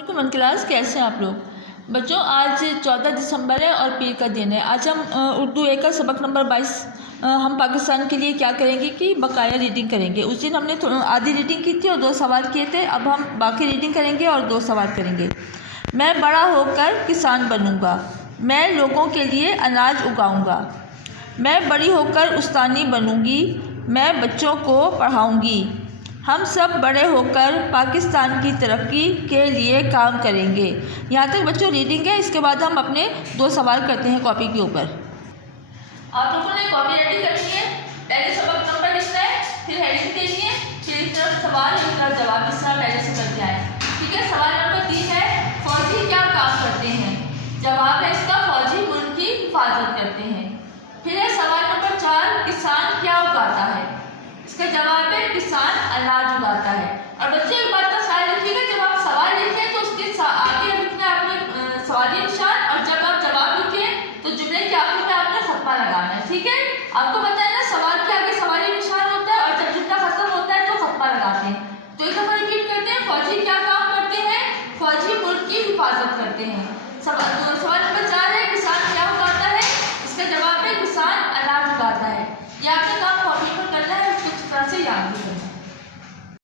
Common class, कैसे हैं आप लोग बच्चों। आज 14 दिसंबर है और पीर का दिन है। आज हम उर्दू ए का सबक नंबर 22 हम पाकिस्तान के लिए क्या करेंगे कि बकाया रीडिंग करेंगे। उस दिन हमने आधी रीडिंग की थी और 2 सवाल किए थे। अब हम बाकी रीडिंग करेंगे और 2 सवाल करेंगे। मैं बड़ा होकर किसान बनूंगा, मैं लोगों के लिए अनाज उगाऊंगा। मैं बड़ी होकर उस्तानी बनूंगी, मैं बच्चों को पढ़ाऊंगी। हम सब बड़े होकर पाकिस्तान की तरक्की के लिए काम करेंगे। यहाँ तक बच्चों रीडिंग है। इसके बाद हम अपने 2 सवाल करते हैं कॉपी के ऊपर। आप लोगों ने कॉपी रेडी करनी है। पहले सबक नंबर लिखना है, फिर हेडिंग देनी है, फिर एक तरफ सवाल एक तरफ जवाब, इस तरह पहले से करके आए। ठीक है। सवाल नंबर 3 है, फौजी क्या काम करते हैं। जवाब है इसका, फौजी मुल्क की हिफाजत करते हैं। फिर है सवाल नंबर 4, किसान क्या उगाता है। इसका जवाब है किसान अनाज उगाता है। और बच्चे एक बात का ख्याल रखिएगा, जब आप सवाल लिखें तो उसके आगे लिखना है आपने सवाली निशान, और जब आप जवाब लिखें तो जुमले के आखिर में आपने खत्मा लगाना है। ठीक है। आपको पता है ना, सवाल के आगे सवाली निशान होता है और जब जुमला खत्म होता है तो खत्मा लगाते हैं। तो एक दफा रिपीट करते हैं, फौजी क्या काम करते हैं। फौजी मुल्क की हिफाजत करते हैं। सवाल